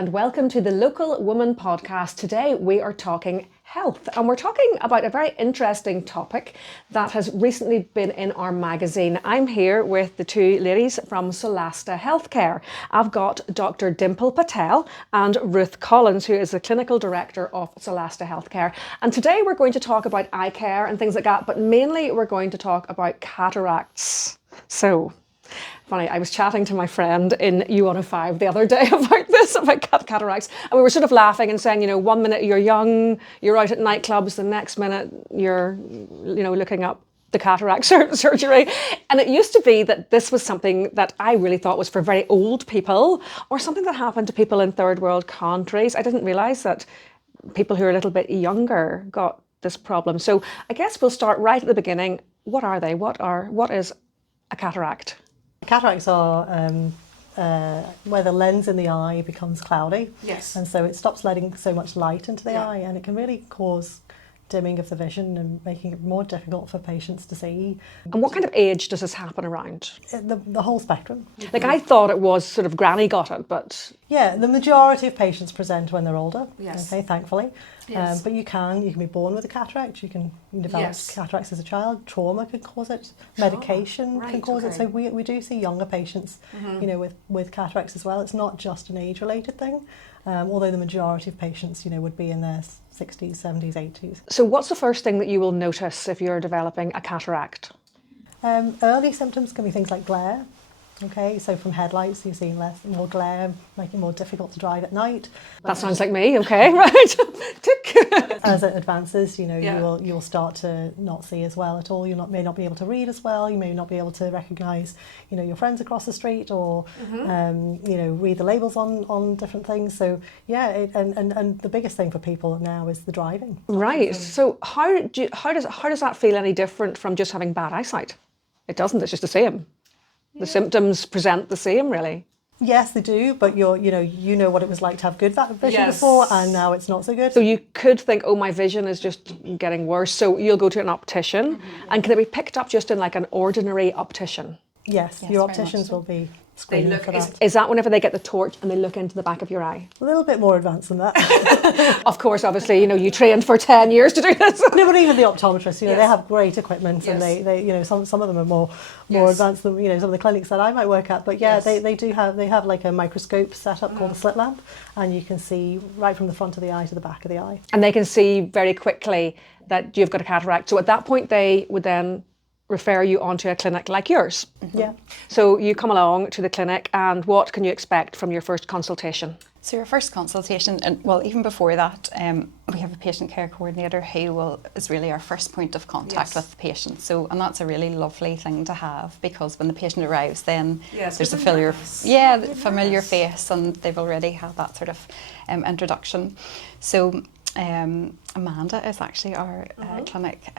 and welcome to the Local Woman podcast. Today we are talking health, and we're talking about a very interesting topic that has recently been in our magazine. I'm here with the two ladies from Solasta Healthcare. I've got Dr. Dimple Patel and Ruth Collins, who is the clinical director of Solasta Healthcare. And today we're going to talk about eye care and things like that, but mainly we're going to talk about cataracts. So, funny, I was chatting to my friend in U105 the other day about this, about cataracts, and we were sort of laughing and saying, 1 minute you're young, you're out at nightclubs, the next minute you're, looking up the cataract surgery. And it used to be that this was something that I really thought was for very old people, or something that happened to people in third world countries. I didn't realise that people who are a little bit younger got this problem. So I guess we'll start right at the beginning. What are they? What is a cataract? Cataracts are where the lens in the eye becomes cloudy. Yes. And so it stops letting so much light into the eye, and it can really cause dimming of the vision and making it more difficult for patients to see. And what kind of age does this happen around? The whole spectrum. Like, I thought it was sort of granny got it, but... Yeah, the majority of patients present when they're older, Yes. okay, thankfully. Yes. But you can be born with a cataract, you can develop Yes. cataracts as a child, trauma can cause it, medication can cause it. So we do see younger patients, with cataracts as well. It's not just an age-related thing, although the majority of patients, would be in their 60s, 70s, 80s. So what's the first thing that you will notice if you're developing a cataract? Early symptoms can be things like glare. Okay, so from headlights you're seeing more glare, making it more difficult to drive at night. That sounds like me, okay, right. Tick. As it advances, you Yeah. will start to not see as well at all. May not be able to read as well. You may not be able to recognise, your friends across the street, or read the labels on different things. So yeah, and the biggest thing for people now is the driving. Right. So how does that feel any different from just having bad eyesight? It doesn't. It's just the same. The symptoms present the same, really. Yes, they do, but you know what it was like to have good vision Yes. before, and now it's not so good. So you could think, oh, my vision is just getting worse. So you'll go to an optician, and can it be picked up just in like an ordinary optician? Yes, Yes, your very opticians much so. will be screening for that. Is that whenever they get the torch and they look into the back of your eye? A little bit more advanced than that. Of course, obviously, you trained for 10 years to do this. No, but even the optometrists, they Yes. have great equipment, and Yes. they some of them are more Yes. advanced than some of the clinics that I might work at. But yeah, Yes. they have like a microscope set up called a slit lamp, and you can see right from the front of the eye to the back of the eye. And they can see very quickly that you've got a cataract. So at that point, they would then refer you onto a clinic like yours. Yeah. So you come along to the clinic, and what can you expect from your first consultation? So your first consultation, and well, even before that, we have a patient care coordinator who is really our first point of contact Yes. with the patient. So, and that's a really lovely thing to have, because when the patient arrives, then Yes, there's a they're familiar, nervous. familiar face, and they've already had that sort of introduction. So Amanda is actually our clinic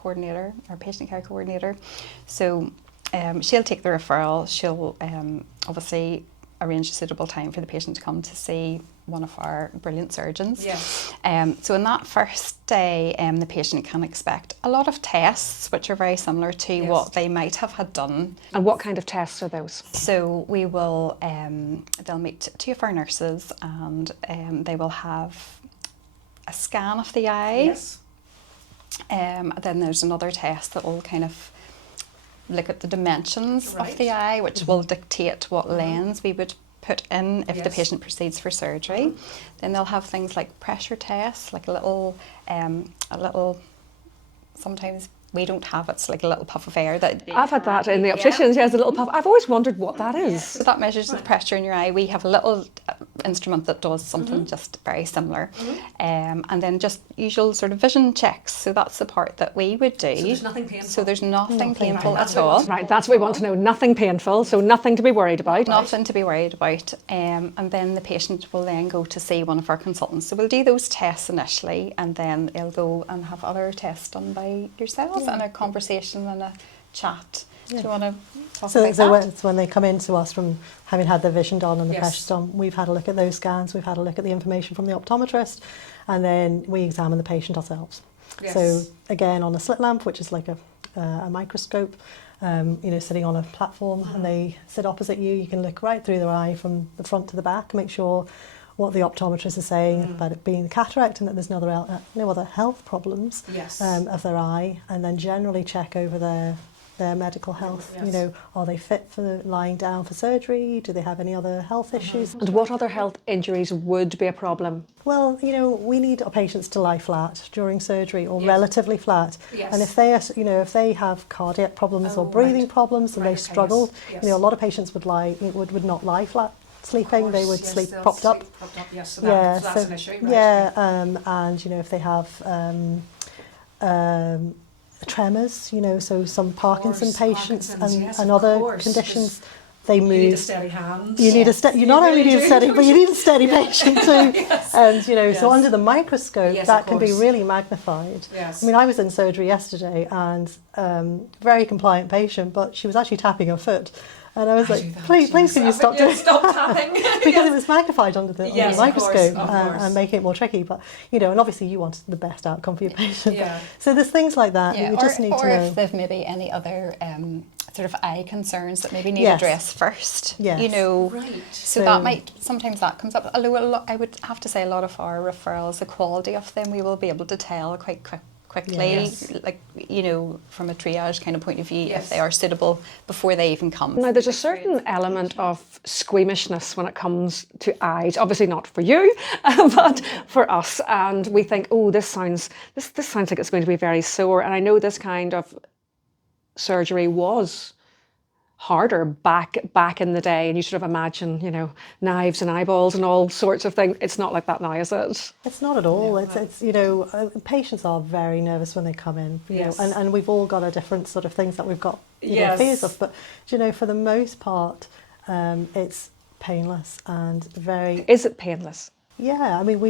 coordinator, our patient care coordinator. So she'll take the referral. She'll obviously arrange a suitable time for the patient to come to see one of our brilliant surgeons. Yes. So in that first day, the patient can expect a lot of tests, which are very similar to Yes. what they might have had done. And what kind of tests are those? So we will, they'll meet two of our nurses, and they will have a scan of the eye. Then there's another test that will kind of look at the dimensions Right. of the eye, which will dictate what lens we would put in if the Yes. patient proceeds for surgery. Then they'll have things like pressure tests, like a little, sometimes we don't have it, it's like a little puff of air that I've had that in the opticians, yes, a little puff. I've always wondered what that is. So that measures the pressure in your eye. We have a little instrument that does something just very similar. And then just usual sort of vision checks. So that's the part that we would do. So there's nothing painful? So there's nothing painful at all. Right, that's what we want to know. Nothing painful, so nothing to be worried about. Nothing to be worried about. And then the patient will then go to see one of our consultants. So we'll do those tests initially, and then they'll go and have other tests done by yourselves, and a conversation and a chat. Do you want to talk about that? When they come in to us from having had their vision done and the Yes. pressures done, we've had a look at those scans, we've had a look at the information from the optometrist, and then we examine the patient ourselves. Yes. So again, on a slit lamp, which is like a microscope, sitting on a platform, and they sit opposite you. You can look right through their eye from the front to the back, make sure what the optometrists are saying about it being cataract and that there's no other health problems of their eye, and then generally check over their medical health. Yes. You know, are they fit for lying down for surgery? Do they have any other health issues? And what other health injuries would be a problem? Well, you know, we need our patients to lie flat during surgery, or relatively flat. And if they are, you know, if they have cardiac problems or breathing problems and they struggle, you know, a lot of patients would not lie flat sleeping. They would sleep propped up. Yes, so Yeah, that's so an issue. Right? yeah, and you know, if they have tremors, you know, so some Parkinson patients and other conditions, they move. You need a steady hand. You need you not only need a steady, but you need a steady patient too. Yes. And you know, so under the microscope, Yes, that of can be course. really magnified. Yes. I mean, I was in surgery yesterday, and very compliant patient, but she was actually tapping her foot. And I was like, please, can you stop doing Stop tapping. because it was magnified under the Yes, of course, microscope of course. and making it more tricky. But, you know, and obviously you want the best outcome for your patient. Yeah. So there's things like that that you just need to or know. if they've maybe any other sort of eye concerns that maybe need Yes. addressed first. Yes. You know, Right. so that might, sometimes that comes up. Although I would have to say a lot of our referrals, the quality of them, we will be able to tell quite quickly, Yes. like, you know, from a triage kind of point of view, Yes. if they are suitable before they even come. Now, there's a certain element of squeamishness when it comes to eyes. Obviously not for you, but for us. And we think, oh, this sounds like it's going to be very sore. And I know this kind of surgery was harder back in the day, and you sort of imagine, you know, knives and eyeballs and all sorts of things. It's not like that now, is it? It's not at all. It's you know, patients are very nervous when they come in. You Yes. know, and we've all got a different sort of things that we've got Yes. fears of. But you know, for the most part, it's painless and very. Is it painless? Yeah, I mean,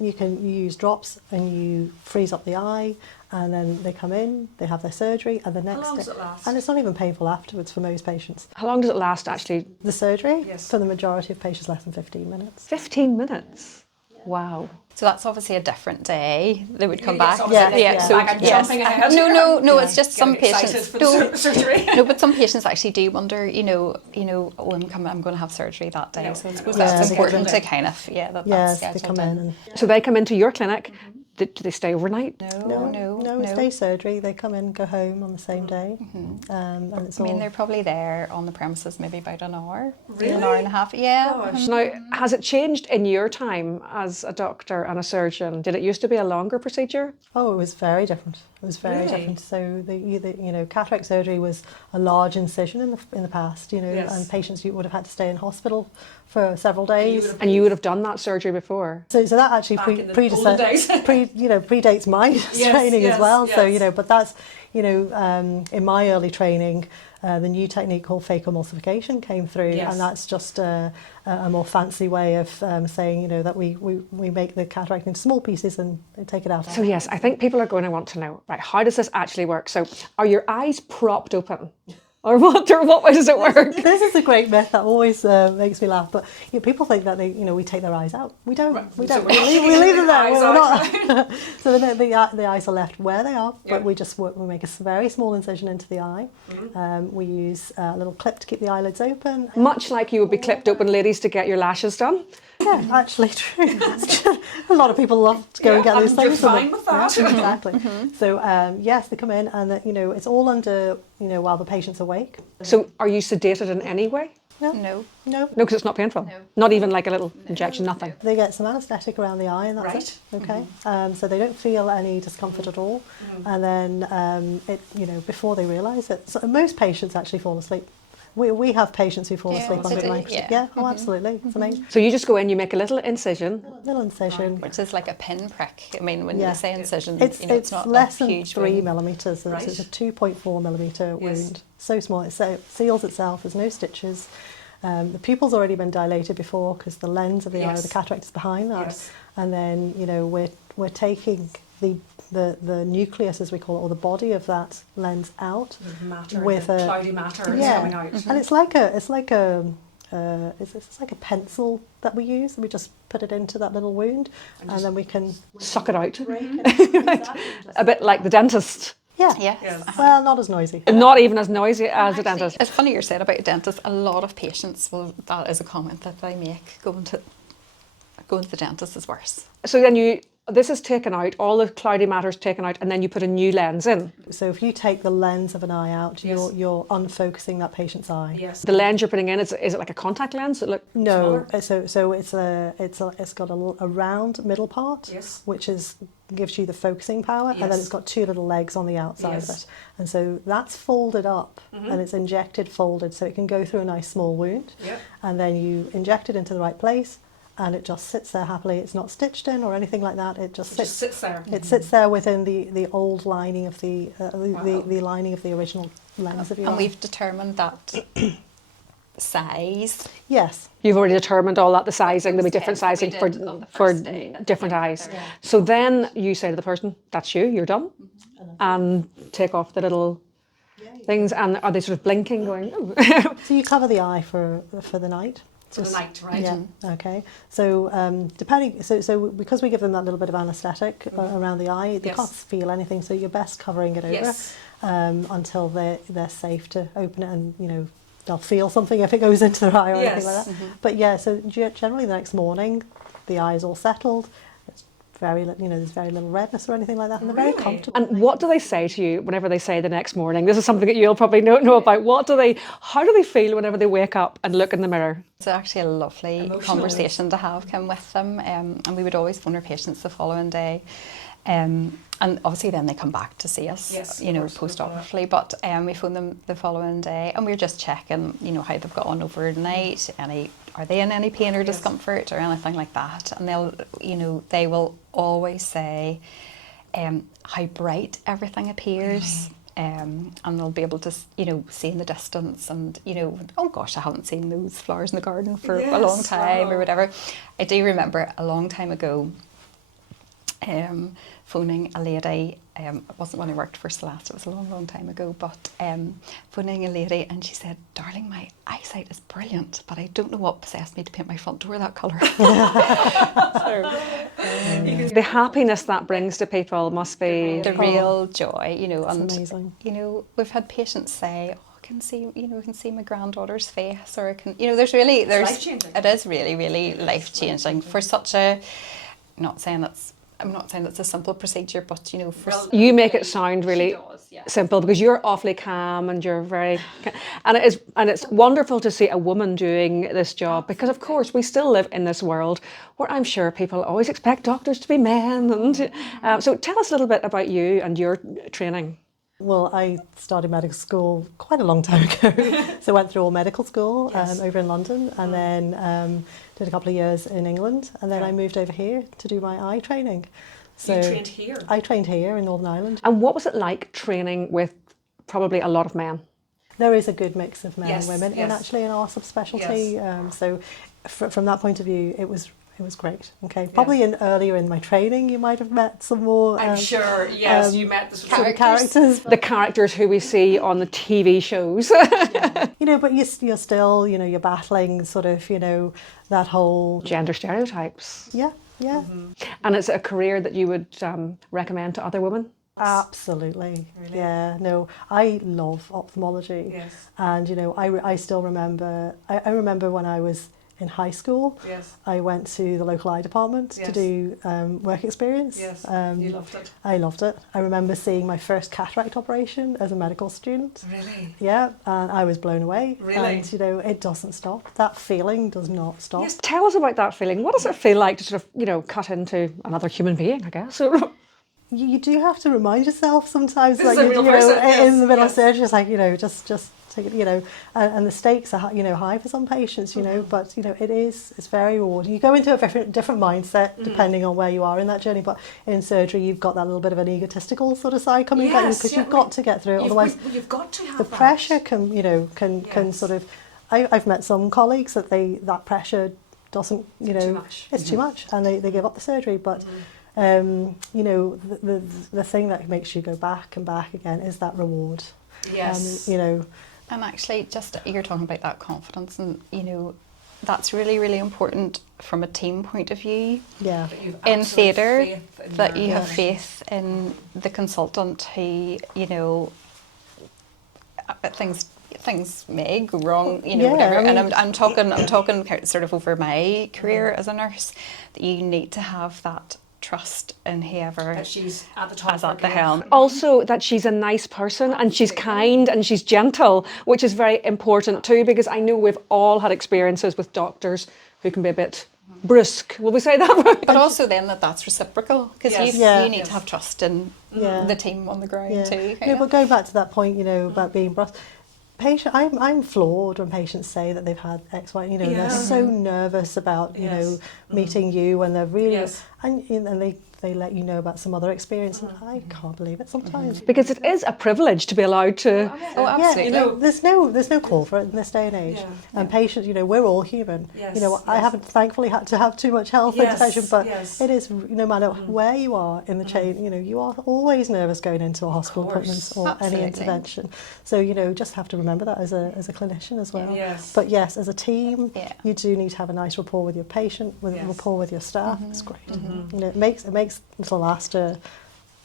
you can use drops and you freeze up the eye, and then they come in, they have their surgery, and the next long day, does it last? and it's not even painful afterwards for most patients. How long does it last, actually? The surgery, Yes. for the majority of patients, less than 15 minutes. 15 minutes. Wow. So that's obviously a different day. They would come Yes, back. obviously, Yeah, So I'm jumping ahead. No, it's just some Getting excited patients. for the surgery. No, but some patients actually do wonder, you know, oh, I'm going to have surgery that day. Yeah. So I suppose Yeah, that's they important come to in. kind of, that's Yes, they scheduled come in and So they come into your clinic. Do they stay overnight? no, it's day surgery. They come in, go home on the same day, and it's I mean, all. they're probably there on the premises maybe about an hour, Really? an hour and a half. Yeah. Gosh. Now, has it changed in your time as a doctor and a surgeon? Did it used to be a longer procedure? Oh, it was very different. It was very Really? different. So you know, cataract surgery was a large incision in the past. You know, Yes. and patients would have had to stay in hospital for several days. And you would have done that surgery before? So that actually Back in the olden days. predates my training yes, as well. So yes. you know, but that's in my early training, the new technique called phacoemulsification came through, Yes. and that's just a more fancy way of saying, you know, that we make the cataract into small pieces and take it out. So yes, I think people are going to want to know, right, how does this actually work? So are your eyes propped open? Or what way does it work? This is a great myth that always makes me laugh. But you know, people think that we take their eyes out. We don't. We don't. we're not We taking leave them the there. eyes We're out. not. So the eyes are left where they are. Yeah. But we make a very small incision into the eye. We use a little clip to keep the eyelids open. Much like you would be clipped open, ladies, to get your lashes done. Yeah, actually true. A lot of people love to go and get those and you're things. fine with that. Yeah, exactly. So yes, they come in, and it's all under while the patient's awake. So are you sedated in any way? No. No. No, because it's not painful. No. Not even like a little injection, nothing. They get some anaesthetic around the eye, and that's Right. it. Okay, so they don't feel any discomfort at all. And then before they realise it, so most patients actually fall asleep. We have patients who fall Yeah, asleep they under the do, microscope. yeah. Oh, absolutely, it's amazing. So you just go in, you make a little incision. Little incision. Which is like a pinprick. I mean, when Yeah. you say incision, It's it's not less a than huge 3 wound. millimetres. So Right. it's a 2.4 millimetre Yes. wound. So small. It seals itself. There's no stitches. The pupil's already been dilated before because the lens of the eye, Yes. the cataract is behind that. Yes. And then we're taking the nucleus, as we call it, or the body of that lens out. Matter, With the a- cloudy matter is Yeah. coming out. And it's like a pencil that we use. We just put it into that little wound, and then we can Suck it out. right. A bit like the dentist. Yeah. Yes. Yes. Well, not as noisy. Not even as noisy as the dentist. It's funny you're saying about a dentist. A lot of patients that is a comment that they make going to going to the dentist is worse. So then this is taken out, all the cloudy matter is taken out, and then you put a new lens in. So if you take the lens of an eye out, Yes. you're unfocusing that patient's eye. Yes. The lens you're putting in, is it like a contact lens? It look No, smaller? so it's got a round middle part, Yes. which gives you the focusing power, and then Yes. it's got two little legs on the outside of Yes. it, and so that's folded up, and it's injected folded, so it can go through a nice small wound, Yep. and then you inject it into the right place, and it just sits there happily. It's not stitched in or anything like that. It just sits. there. It sits there within the old lining of the Wow. the lining of the original lens of your And eye. we've determined that size. Yes. You've already determined all that, the sizing, there'll be Those different tests that sizing we did on the for first day. different eyes. So then you say to the person, that's you're done, and take off the little things, and are they sort of blinking, going, oh. So you cover the eye for the night. For the night, right? Yeah. Okay. So depending, so because we give them that little bit of anaesthetic around the eye, they Yes. can't feel anything. So you're best covering it over Yes. until they're safe to open it, and they'll feel something if it goes into their eye or anything like that. But yeah, so generally the next morning, the eye is all settled. It's there's very little redness or anything like that, and they're very comfortable. And what do they say to you whenever they say the next morning? This is something that you'll probably know about. How do they feel whenever they wake up and look in the mirror? It's actually a lovely conversation to have, Kim, with them. And we would always phone our patients the following day. And obviously then they come back to see us, Yes, post-operatively. But we phone them the following day, and we're just checking, how they've got on overnight. Are they in any pain or discomfort or anything like that? And they will always say how bright everything appears. And they'll be able to, see in the distance, and oh gosh, I haven't seen those flowers in the garden for a long time, or whatever. I do remember a long time ago, phoning a lady. It wasn't when I worked for Solasta, it was a long, long time ago, but phoning a lady, and she said, "Darling, my eyesight is brilliant, but I don't know what possessed me to paint my front door that colour." The happiness that brings to people must be The real joy, It's amazing. we've had patients say, "Oh, I can see my granddaughter's face," or it is really, really life changing for such a. I'm not saying it's a simple procedure, but You make it sound really simple, because you're awfully calm and you're very, and it's wonderful to see a woman doing this job, because of course we still live in this world where I'm sure people always expect doctors to be men, and so tell us a little bit about you and your training. Well, I started medical school quite a long time ago. So I went through all medical school over in London, and then did a couple of years in England, and then I moved over here to do my eye training. So You trained here? I trained here in Northern Ireland. And what was it like training with probably a lot of men? There is a good mix of men Yes, and women yes. in our subspecialty. So from that point of view, it was great. Okay, probably earlier in my training, you might have met some more. I'm sure, yes, you met the sort of characters. The characters who we see on the TV shows. But you're still, you're battling sort of, that whole Gender stereotypes. yeah. And it's a career that you would recommend to other women? Absolutely. Really? Yeah, no, I love ophthalmology. Yes. And, I still remember, I remember when I was in high school, Yes. I went to the local eye department to Yes. do work experience. Yes, you loved it. I loved it. I remember seeing my first cataract operation as a medical student. Really? Yeah, and I was blown away. Really? And, it doesn't stop. That feeling does not stop. Yes, tell us about that feeling. What does it feel like to sort of, cut into another human being, I guess? You do have to remind yourself sometimes, This like is a real person, yes, in the middle yes. of surgery, it's like just take it, and the stakes are high for some patients, but it's very rewarding. You go into a different mindset depending on where you are in that journey, but in surgery you've got that little bit of an egotistical sort of side coming at you, because you've got to get through it, otherwise you've got to have the pressure can sort of. I've met some colleagues that pressure doesn't Too much. it's too much, and they give up the surgery, but. The thing that makes you go back and back again is that reward. Yes. And actually, just you're talking about that confidence, and that's really, really important from a team point of view. Yeah. In theatre, that you have faith in the consultant who, things things may go wrong, you know, Yeah, whatever. I mean, And I'm talking sort of over my career as a nurse, that you need to have that trust in whoever she's at the top is at the helm. Also, that she's a nice person and she's kind and she's gentle, which is very important too, because I know we've all had experiences with doctors who can be a bit brusque. Will we say that? But also then that's reciprocal, because Yes. you need to have trust in Yeah. the team on the ground Yeah. too. No, but going back to that point, you know, about being brusque, I'm floored when patients say that they've had X, Y, you know, they're so nervous about, you know, meeting you, when they're really, and they let you know about some other experience, and I can't believe it sometimes. Because it is a privilege to be allowed to. Oh, absolutely. Yeah, you know, there's no call for it in this day and age. And patients, you know, we're all human. You know, I haven't thankfully had to have too much health intervention, but it is, no matter where you are in the chain, you know, you are always nervous going into a hospital appointment or any intervention. So, you know, just have to remember that as a clinician as well. But yes, as a team, you do need to have a nice rapport with your patient, with rapport with your staff. It's great. You know, it makes Solasta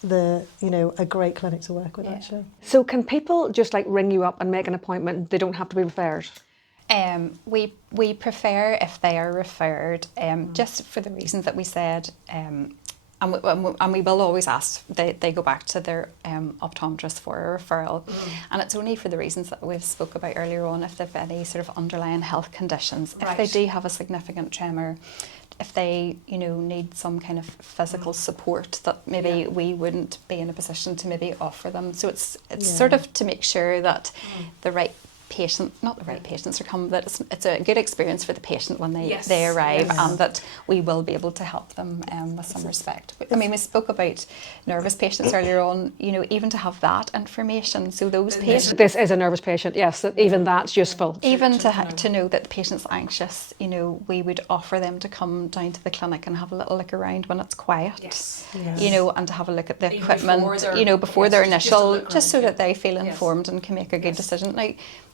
a great clinic to work with, actually. So can people just like ring you up and make an appointment? They don't have to be referred? We prefer if they are referred, just for the reasons that we said, and we will always ask they go back to their optometrist for a referral, and it's only for the reasons that we've spoke about earlier on. If they have any sort of underlying health conditions, if they do have a significant tremor, if they, you know, need some kind of physical support that maybe we wouldn't be in a position to maybe offer them. So it's sort of to make sure that the right patient, not the right patients are coming, that it's a good experience for the patient when they arrive, and that we will be able to help them with some respect. I mean, we spoke about nervous patients earlier on, you know, even to have that information, so those patients... This is a nervous patient, yes, that even that's useful. Even to know that the patient's anxious, you know, we would offer them to come down to the clinic and have a little look around when it's quiet, you know, and to have a look at the equipment, you know, before their initial, just so that they feel informed and can make a good decision. Now,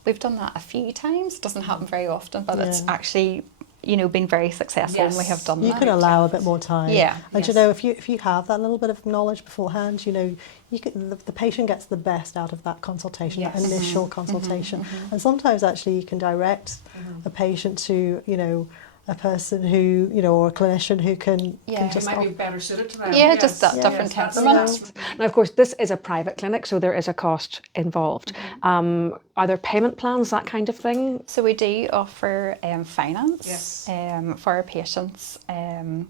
we've done that a few times. It doesn't happen very often, but it's actually, you know, been very successful when we have done that. You can allow a bit more time. And you know, if you have that little bit of knowledge beforehand, you know, the patient gets the best out of that consultation, that initial consultation. And sometimes actually you can direct a patient to, you know, a person who, you know, or a clinician who can just... might be better suited to them. Just that different temperament. Now, of course, this is a private clinic, so there is a cost involved. Are there payment plans, that kind of thing? So we do offer finance for our patients, and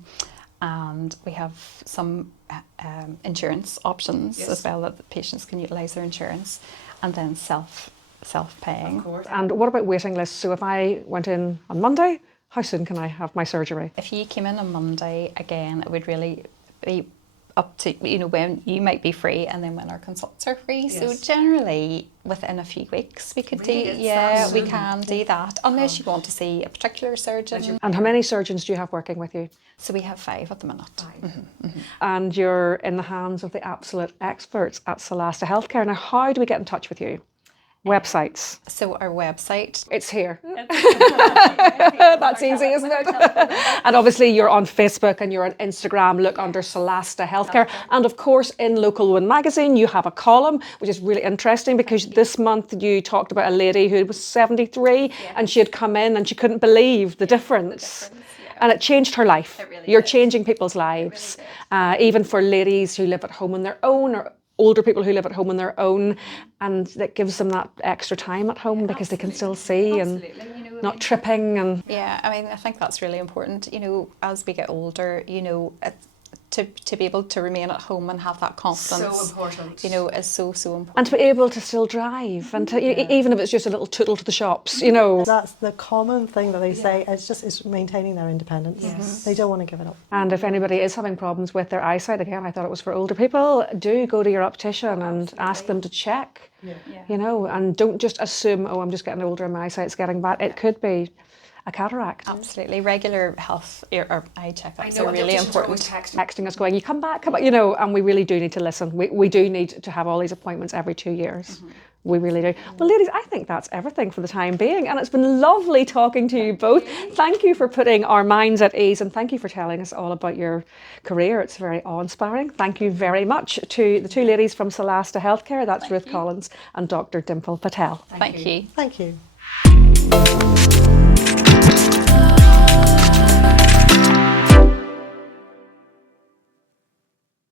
we have some insurance options as well, that the patients can utilise their insurance, and then self-paying. Of course. And what about waiting lists? So if I went in on Monday, how soon can I have my surgery? If you came in on Monday, again, it would really be up to, you know, when you might be free and then when our consults are free. So generally within a few weeks we could we can do that, unless you want to see a particular surgeon. And how many surgeons do you have working with you? So we have 5 at the minute. And you're in the hands of the absolute experts at Solasta Healthcare. Now, how do we get in touch with you? Websites. So our website. It's here. That's easy, isn't it? And obviously you're on Facebook and you're on Instagram. Look under Solasta Healthcare. And of course in Local Woman magazine you have a column, which is really interesting, because this month you talked about a lady who was 73 and she had come in and she couldn't believe the difference. And it changed her life. You're changing people's lives, even for ladies who live at home on their own, or older people who live at home on their own, and that gives them that extra time at home because they can still see and not tripping. And I mean, I think that's really important, you know, as we get older, you know, to be able to remain at home and have that confidence, so important, you know, is so important. And to be able to still drive, and to, even if it's just a little tootle to the shops, you know. That's the common thing that they say, is maintaining their independence. They don't want to give it up. And if anybody is having problems with their eyesight, again, I thought it was for older people, do go to your optician and ask them to check, you know, and don't just assume, oh, I'm just getting older and my eyesight's getting bad. It could be a cataract. Absolutely. Regular health or eye checkups are really important. Texting us going, you come back, you know, and we really do need to listen. We do need to have all these appointments every 2 years. We really do. Well, ladies, I think that's everything for the time being, and it's been lovely talking to you both. Thank you for putting our minds at ease, and thank you for telling us all about your career. It's very awe-inspiring. Thank you very much to the two ladies from Solasta Healthcare. That's Ruth Collins and Dr. Dimple Patel. Thank you. Thank you.